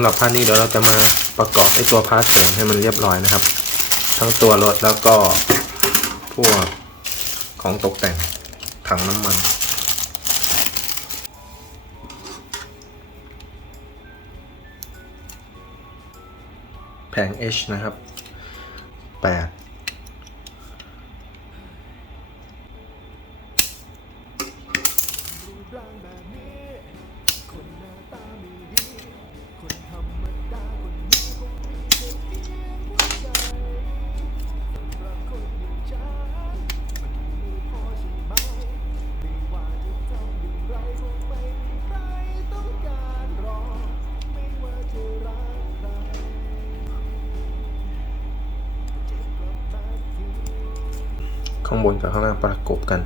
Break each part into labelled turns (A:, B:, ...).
A: ำหรับพาร์ทนี้เดี๋ยวเราจะมาประกอบไอ้ตัวพาร์ทเสียงให้มันเรียบร้อยนะครับ ทั้งตัวรถแล้วก็พวกของตกแต่งถังน้ำมันแผง H นะครับ 8 ข้างบนกับข้างล่างประกบกัน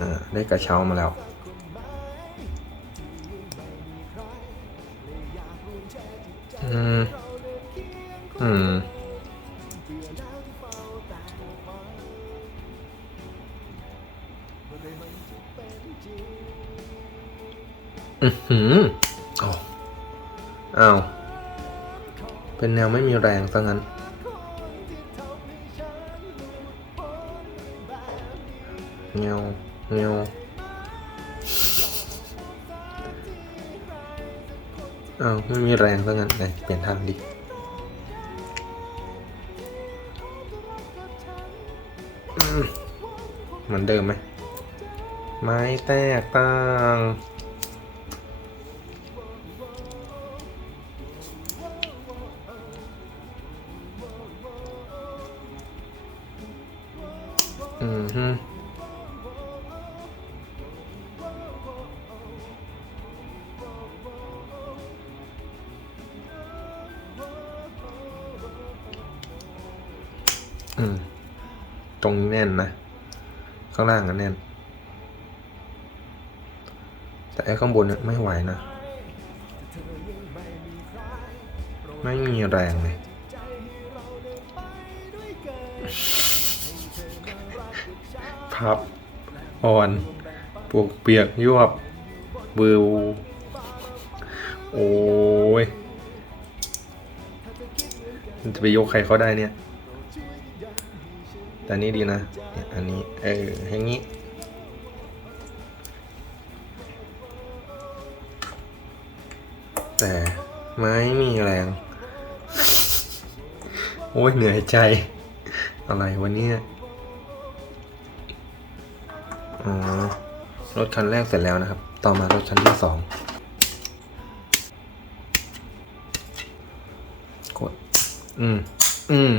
A: อ่าได้กระเช้ามาแล้ว อืม อืม อือหืออ๋ออ้าว เป็นแนวไม่มีแรงซะงั้น เงียเงียวอ้าวไม่มีแรงซะงั้นเลยเปลี่ยนทางดิเหมือนเดิมไหม ไม้แตกต่างอืม แน่นนะ ข้างล่างก็แน่น แต่ไอ้ข้างบนเนี่ยไม่ไหวนะ ไม่มีแรงเลยพับ อ่อนปวกเปียกยวบวิวโอ้ย จะไปยกใครเขาได้เนี่ย แต่นี้ดีนะ อันนี้ เอออย่งนี้ แต่ไม่มีแรง โอ้ยเหนื่อยใจ อะไรวันนี้อ๋อ รถคันแรกเสร็จแล้วนะครับ ต่อมารถคันที่สองกด อืม อืม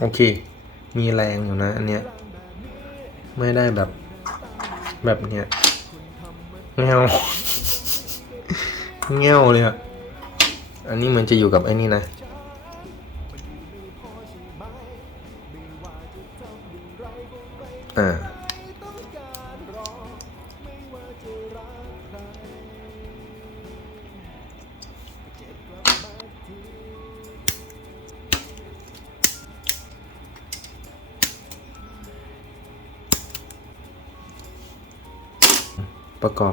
A: โอเค มีแรงอยู่นะ อันเนี้ย ไม่ได้แบบ แบบเนี้ยเงาเงี้ยวเลยอะอันนี้เหมันจะอยู่กับไอ้นี่นะ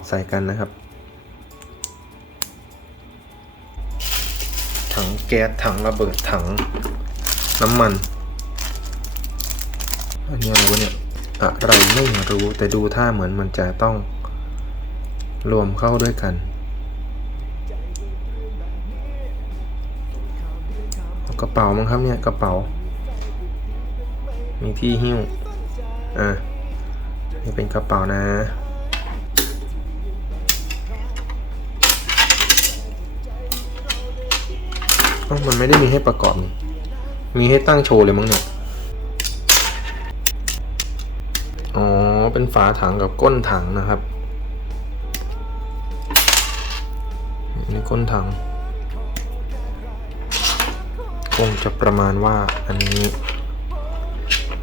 A: ใส่กันนะครับ ถังแก๊สถังระเบิดถังน้ำมันอันนี้รวะเนี่ยอะไรไม่รู้แต่ดูท่าเหมือนมันจะต้องรวมเข้าด้วยกันกระเป๋ามั้งครับเนี่ยกระเป๋า มีที่หิ้ว อะ นี่เป็นกระเป๋านะ อ้ามันไม่ได้มีให้ประกอบนี่มีให้ตั้งโชว์เลยมั้งเนี่ย อ๋อ เป็นฝาถังกับก้นถังนะครับ นี่ก้นถัง คงจะประมาณว่าอันนี้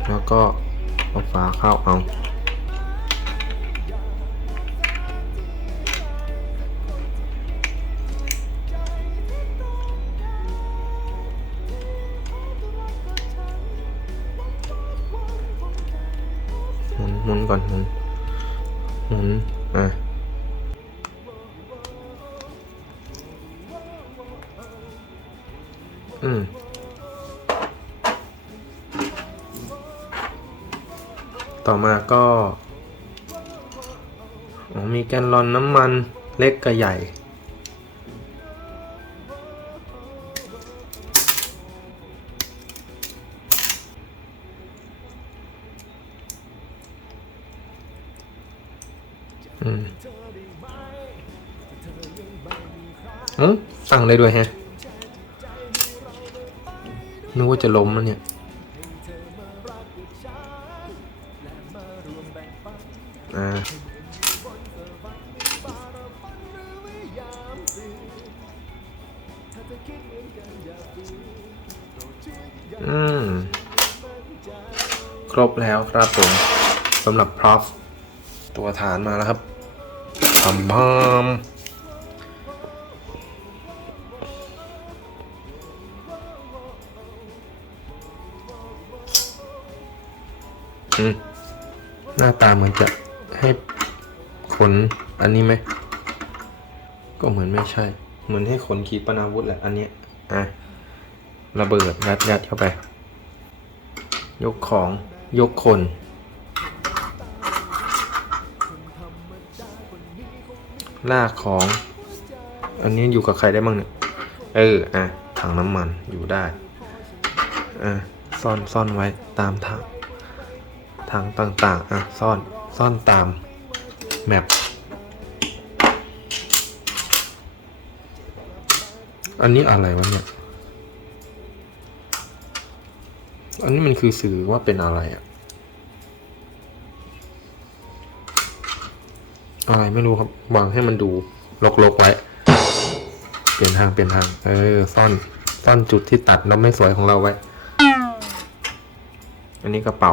A: แล้วก็เอาฝาเข้าเอา ก่อนหมุนหมุนอะอืมต่อมาก็อ๋อมีแกนลอนน้ำมันเล็กกับใหญ่ ได้ด้วยแฮะนึกว่าจะล้มมันเนี่ยอ่าอืม ครบแล้วครับผมสำหรับพร็อพตัวฐานมาแล้วครับพมพม หน้าตาเหมือนจะให้ขนอันนี้ไหม ก็เหมือนไม่ใช่ เหมือนให้ขนขีปนาวุธแหละอันเนี้ยอะระเบิดยัดยัดเข้าไป ยกของยกคน ลากของ อันนี้อยู่กับใครได้บ้างเนี่ย เออ อะถังน้ำมันอยู่ได้ อะซ่อนซ่อนไว้ตามทาง ทางต่างๆ อะ ซ่อน ซ่อนตามแมปอันนี้อะไรวะเนี่ย อันนี้มันคือสื่อว่าเป็นอะไรอะอะไรไม่รู้ครับ วางให้มันดูลกๆไว้ เปลี่ยนทางเปลี่ยนทาง เออ ซ่อน ซ่อนจุดที่ตัดแล้วไม่สวยของเราไว้ อันนี้กระเป๋า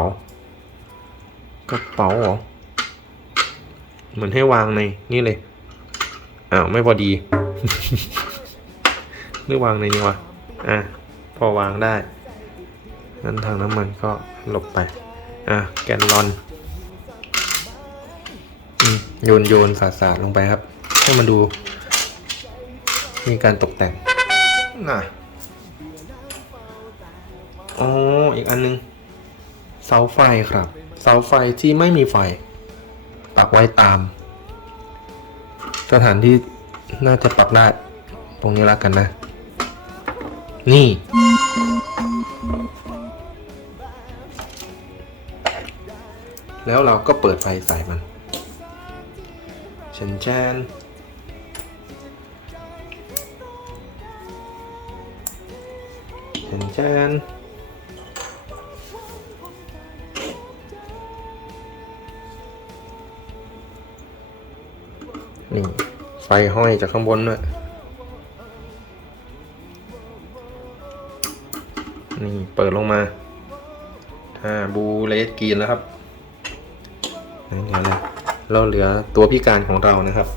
A: กระเป๋าเหรอ เหมือนให้วางในนี่เลย อ้าวไม่พอดีหรือวางในนี้วะ อะ พอวางได้งั้นทางน้ำมันก็หลบไป อะ แกนลอนอืมโยนโยนสาดสาดลงไปครับ ให้มันดู มีการตกแต่ง น่ะอ๋ออีกอันนึงเสาไฟครับ เสาไฟที่ไม่มีไฟ ปักไว้ตาม สถานที่น่าจะปักได้ ตรงนี้ละกันนะ นี่ แล้วเราก็เปิดไฟใส่มันเชนแชนเชนแชน นี่ไฟห้อยจากข้างบนด้วยนี่เปิดลงมาอ่าบูเลสกีนแล้วครับนั่เหลือะไรเราเหลือตัวพิการของเรานะครับ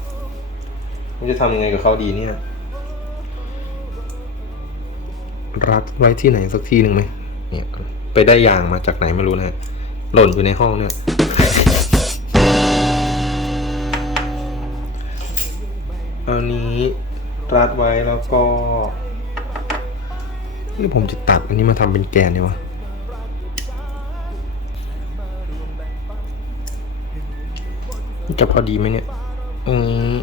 A: เราจะทำยังไงกับเขาดีเนี่ย รัดไว้ที่ไหนสักที่หนึ่งไหมเนี่ยไปได้ยางมาจากไหนไม่รู้นะหล่นอยู่ในห้องเนี่ย รัดไว้แล้วก็นี่ผมจะตัดอันนี้มาทำเป็นแกนเนี่ยวะจะพอดีไหมเนี่ย อืม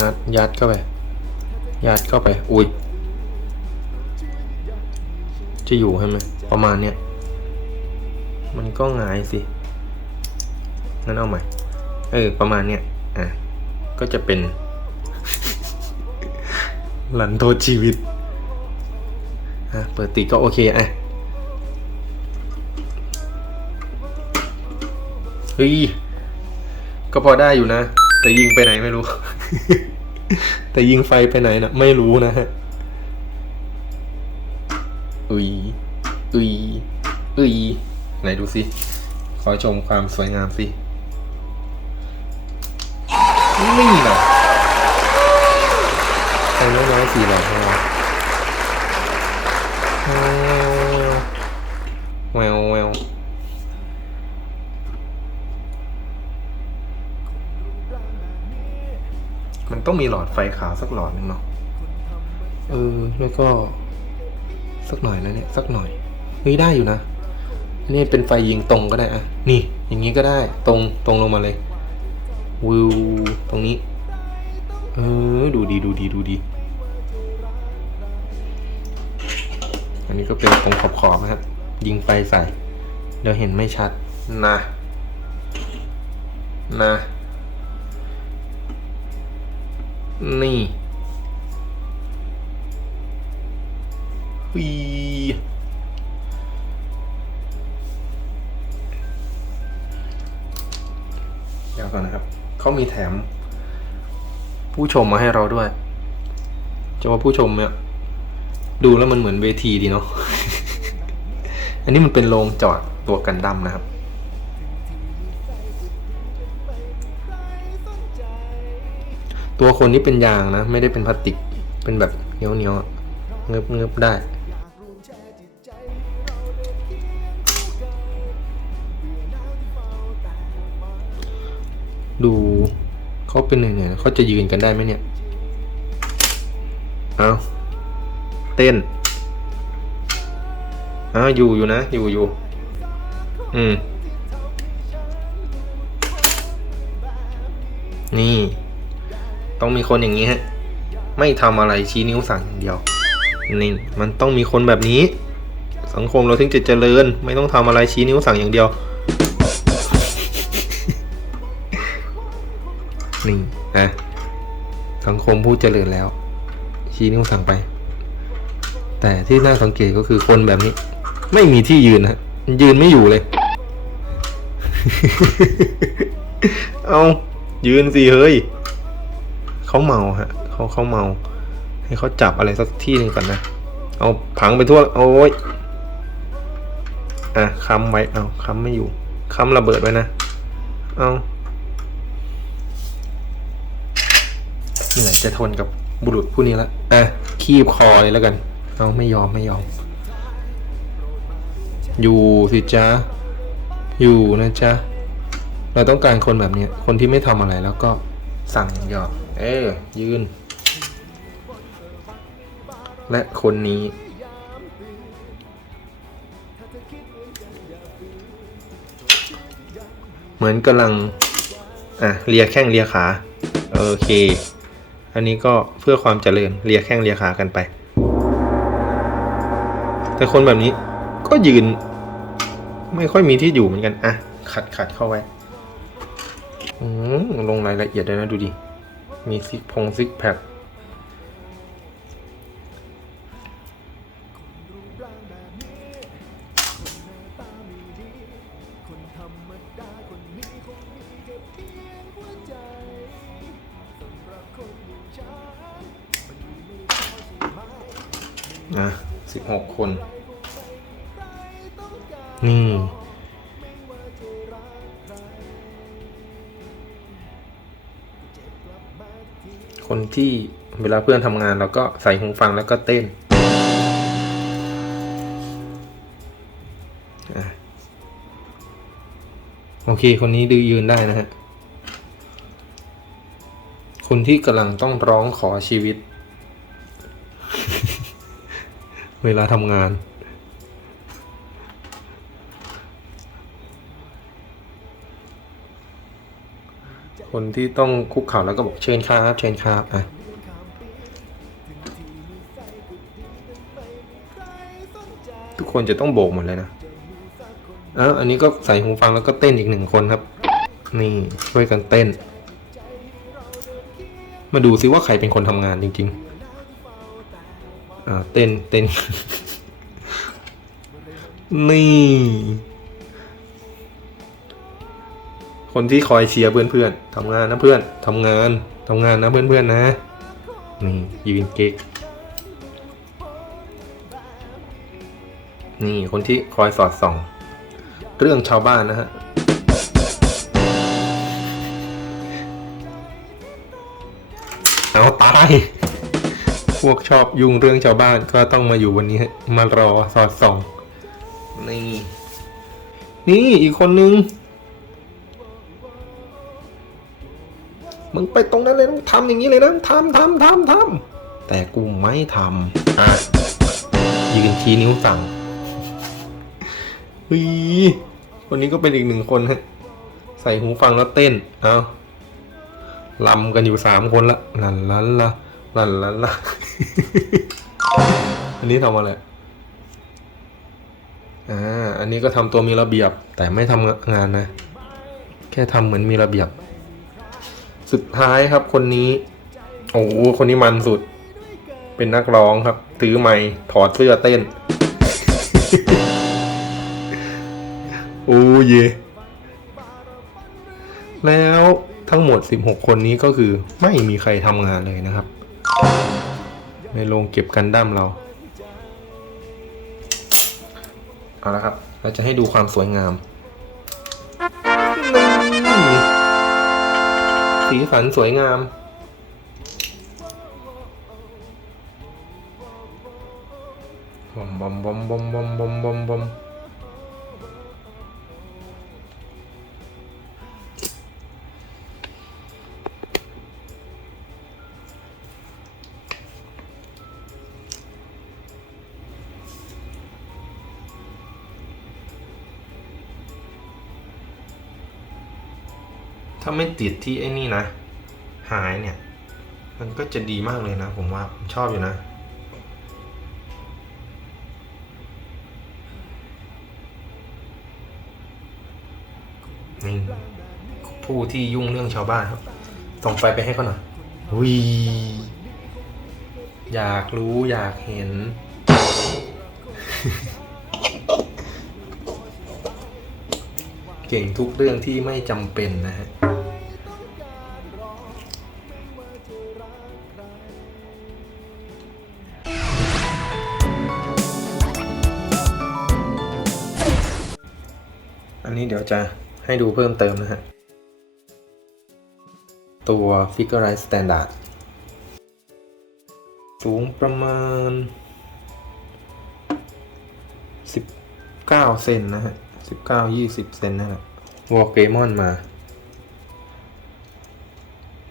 A: งัดยัดเข้าไป ยัดเข้าไป อุ้ย จะอยู่ใช่ไหม ประมาณเนี้ย มันก็งายสิ งั้นเอาใหม่ เออ ประมาณเนี้ย อะ ก็จะเป็น หลันโทษชีวิตอะเปิดติดก็โอเคอะเฮ้ย ก็พอได้อยู่นะ แต่ยิงไปไหนไม่รู้ แต่ยิงไฟไปไหนนะไม่รู้นะฮะอุยอุยอุยไหนดูสิ ขอชมความสวยงามสิ แววแววมันต้องมีหลอดไฟขาวสักหลอดหนึ่งเนาะ เออ แล้วก็ สักหน่อยนะเนี่ย สักหน่อยเฮ้ยได้อยู่นะอันนี้เป็นไฟยิงตรงก็ได้อะนี่ อย่างนี้ก็ได้ ตรง ตรงลงมาเลย วิว ตรงนี้ เออ ดูดี ดูดี ดูดี นี้ก็เป็นตรงขอบขอบๆนะครับ ยิงไฟใส่ เดี๋ยวเห็นไม่ชัดนะนะนี่วีเดี๋ยวก่อนนะครับ เขามีแถม ผู้ชมมาให้เราด้วยจะว่าผู้ชมเนี่ย ดูแล้วมันเหมือนเวทีดีเนาะ อันนี้มันเป็นโรงจอดตัวกันดั้มนะครับ ตัวคนนี้เป็นยางนะ ไม่ได้เป็นพลาสติก เป็นแบบเหนียวเนียวๆเงือบเงือบได้ ดูเขาเป็นยังไงนะเขาจะยืนกันได้ไหมเนี่ย เอา เต้นอาอยู่อยู่นะอยู่อยู่อืม นี่ ต้องมีคนอย่างนี้ฮะ ไม่ทำอะไรชี้นิ้วสั่งอย่างเดียว นี่ มันต้องมีคนแบบนี้ สังคมเราถึงจะเจริญ ไม่ต้องทำอะไรชี้นิ้วสั่งอย่างเดียว นี่นะสังคมผู้เจริญแล้ว ชี้นิ้วสั่งไป แต่ที่น่าสังเกตก็คือคนแบบนี้ ไม่มีที่ยืนฮะยืนไม่อยู่เลย เอายืนสิเฮ้ยเขาเมาฮะเขาเขาเมา ให้เขาจับอะไรสักที่หนึ่งก่อนนะเอาผังไปทั่วโอ้ยอะค้ำไว้เอาค้ำไม่อยู่ค้ำระเบิดไว้นะเอาเหนื่อยจะทนกับบุรุษผู้นี้ละอะคีบคอเลยแล้วกัน เอาไม่ยอมไม่ยอม อยู่สิจ๊ะอยู่นะจ๊ะ เราต้องการคนแบบนี้ คนที่ไม่ทำอะไรแล้วก็สั่งอย่างเดียวเออยืน และคนนี้ เหมือนกำลัง อะเลียแข้งเลียขา โอเค อันนี้ก็เพื่อความเจริญเลียแข้งเลียขากันไป แต่คนแบบนี้ก็ยืน ไม่ค่อยมีที่อยู่เหมือนกัน อะ ขัดขัดเข้าไว้อืมลงรายละเอียดเลยนะดูดิ มีซิกพงซิกแพคนะ สิบหกคน นี่ คนที่เวลาเพื่อนทำงานเราก็ใส่หูฟังแล้วก็เต้นอะโอเค คนนี้ดือยืนได้นะฮะ คนที่กำลังต้องร้องขอชีวิต เวลาทำงาน คนที่ต้องคุกเข่าแล้วก็บอกเชิญครับเชิญครับอะทุกคนจะต้องโบกหมดเลยนะอ้าอันนี้ก็ใส่หูฟังแล้วก็เต้นอีกหนึ่งคนครับ นี่ช่วยกันเต้น มาดูซิว่าใครเป็นคนทำงานจริง ๆ อ่าเต้นเต้นนี่ คนที่คอยเชียร์เพื่อนๆทำงานนะเพื่อนทำงานทำงานนะเพื่อนๆนะนี่ยืนเก๊กนี่คนที่คอยสอดส่อง เรื่องชาวบ้านนะฮะ พวกชอบยุ่งเรื่องชาวบ้านก็ต้องมาอยู่วันนี้มารอสอดส่อง นี่ นี่อีกคนนึง มึงไปตรงนั้นเลยต้องทำอย่างนี้เลยนะทำทำทำทำแต่กูไม่ทำอะยืนชี้นิ้วสั่งเฮ้ยคนนี้ก็เป็นอีกหนึ่งคนฮะ ใส่หูฟังแล้วเต้น เอาลำกันอยู่สามคนละลันลันละ ลันลันละอันนี้ทำอะไรอ่าอันนี้ก็ทำตัวมีระเบียบ แต่ไม่ทำงานนะ แค่ทำเหมือนมีระเบียบ สุดท้ายครับคนนี้ โอ้โหคนนี้มันสุด เป็นนักร้องครับ ถือไมค์ถอดเสื้อเต้น โอ้เย แล้วทั้งหมด 16 คนนี้ก็คือไม่มีใครทำงานเลยนะครับ ในโรงเก็บกันดั้มเรา เอาละครับ เราจะให้ดูความสวยงาม สีสันสวยงาม บอมบอมบอมบอมบอมบอมบอม ถ้าไม่ติดที่ไอ้นี่นะ หายเนี่ย มันก็จะดีมากเลยนะ ผมว่าผมชอบอยู่นะ นี่ผู้ที่ยุ่งเรื่องชาวบ้านครับ ส่งไฟไปให้เขาหน่อยวิอยากรู้อยากเห็น เก่งทุกเรื่องที่ไม่จำเป็นนะฮะ จะให้ดูเพิ่มเติมนะฮะ ตัว Figure Standard สูงประมาณ 19 เซนนะฮะ 19 20 เซนนะฮะวอลเกมอนมา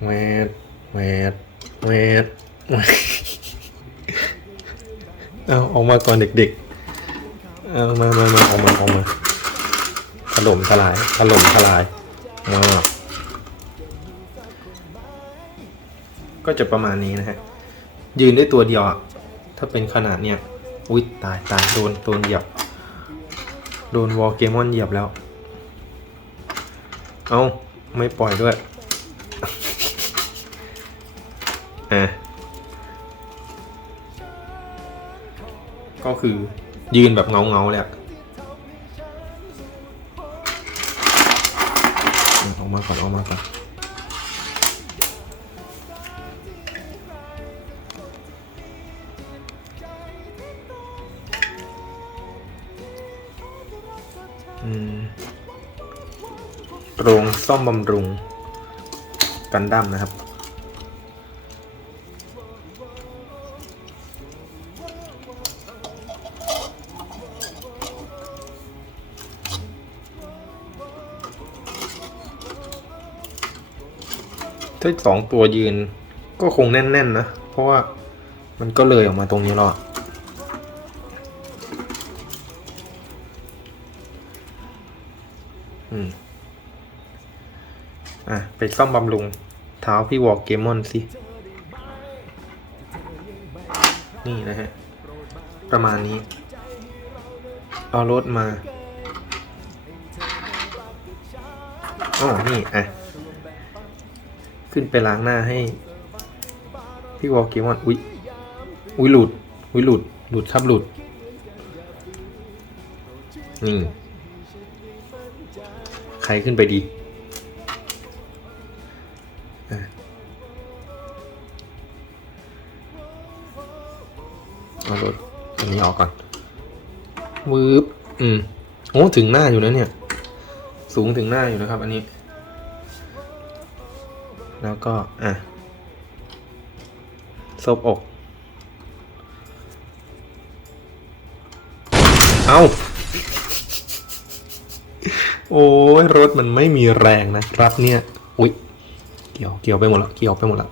A: แวดแวดแวดแวดเอาออกมาตอนเด็กๆ เอามามามาออกมาออกมา ถล่มทลายถล่มทลายมากก็จะประมาณนี้นะฮะ ยืนได้ตัวเดียวอะถ้าเป็นขนาดเนี้ยอุ๊ยตายตายโดนโดนเหยียบ โดนวอลเกมอนเหยียบแล้ว เอาไม่ปล่อยด้วยอะก็คือยืนแบบเงาเงาเลย โรงซ่อมบำรุง กันดั้มนะครับ ถ้าสองตัวยืนก็คงแน่น ๆ นะ เพราะว่ามันก็เลยออกมาตรงนี้หรอ ไปซ่อมบำรุงเท้าพี่วอลเกมอนสิ นี่นะฮะ ประมาณนี้ เอารถมาอ๋อนี่ อะ ขึ้นไปล้างหน้าให้ พี่วอลเกมอน อุ๊ย อุ๊ยหลุด อุ๊ยหลุด หลุดครับหลุด นี่ ใครขึ้นไปดี อืมโอ้ถึงหน้าอยู่นะเนี่ย สูงถึงหน้าอยู่นะครับ อันนี้ แล้วก็ อะซบอก เอาโอ้ยรถมันไม่มีแรงนะครับเนี่ย อุ๊ย เกี่ยว เกี่ยวไปหมดแล้วเกี่ยวไปหมดแล้ว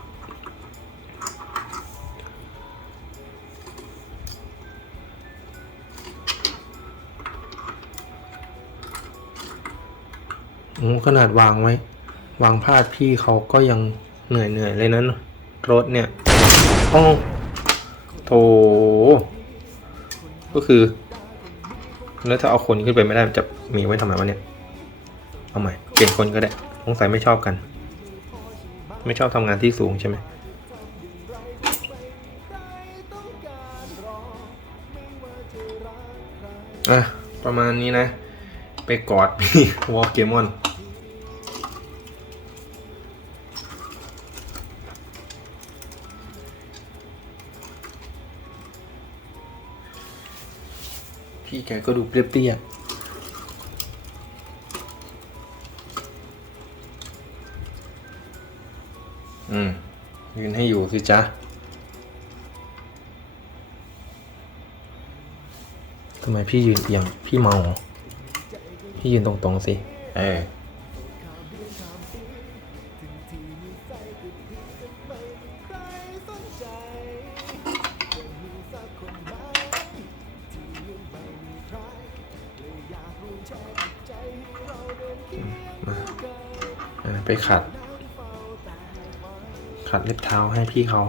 A: ขนาดวางไว้ วางพลาดพี่เขาก็ยังเหนื่อยเหนื่อยๆเลยนั้นรถเนี่ยอ๋อโถก็คือ แล้วถ้าเอาคนขึ้นไปไม่ได้จะมีไว้ทำไมวะเนี่ย เอาใหม่ เปลี่ยนคนก็ได้สงสัยไม่ชอบกัน ไม่ชอบทำงานที่สูงใช่ไหมอะ ประมาณนี้นะ ไปกอดพี่วอลเกมอน พี่แกก็ดูเปรียบเตี้ยอืมยืนให้อยู่สิจ๊ะทำไมพี่ยืนเอียง พี่เมา พี่ยืนตรงๆสิ เออ เล็บเท้าให้พี่เขา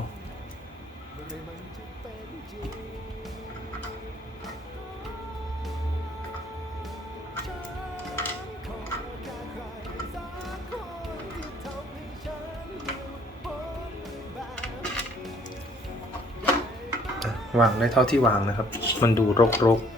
A: วางได้เท่าที่วางนะครับ มันดูรกๆ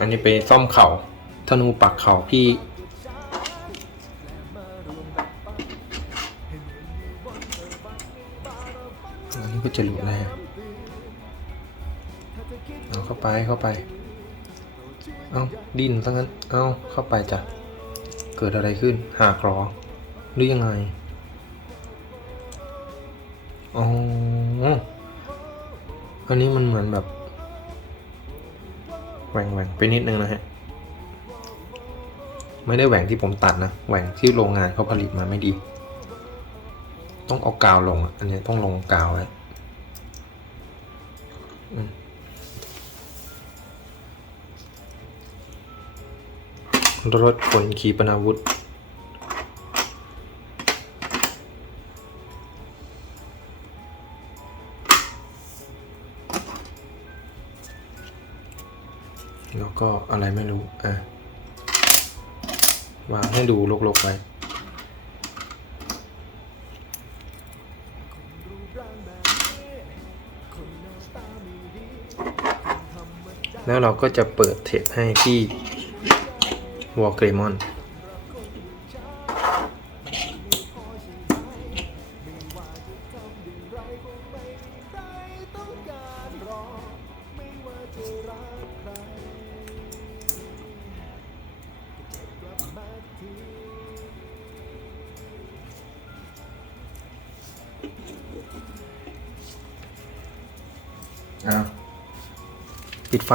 A: อันนี้ไปซ่อมเขา่าธนูปักเข่าพี่อันนี้ก็จะหลุดแล้วเอาเข้าไปเข้าไป เอาดิ้นซะงั้น เอาเข้าไปจ้ะ เกิดอะไรขึ้นหากรอหรือยังไง อ๋อ อันนี้มันเหมือนแบบแหว่งแหว่งไปนิดนึงนะฮะ ไม่ได้แหว่งที่ผมตัดนะ แหว่งที่โรงงานเขาผลิตมาไม่ดี ต้องเอากาวลงอันนี้ต้องลงกาวไว้รถขนขีปนาวุธ ดูลกๆไปแล้วเราก็จะเปิดเทปให้ที่วอลเกรมอน อ้าวปิดไฟ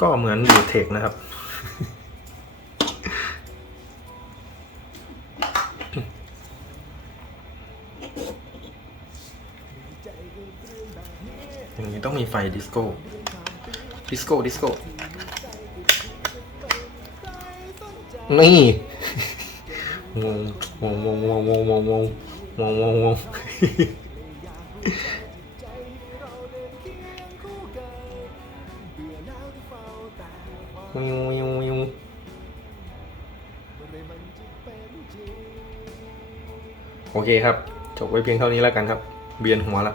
A: ก็เหมือนบูเทคนะครับ ไฟดิสโก้ ดิสโก้ ดิสโก้ นี่งงงงงงงงงงงงงงงงงวิววิววิวโอเคครับ จบไว้เพียงเท่านี้แล้วกันครับ เบียนหัวละ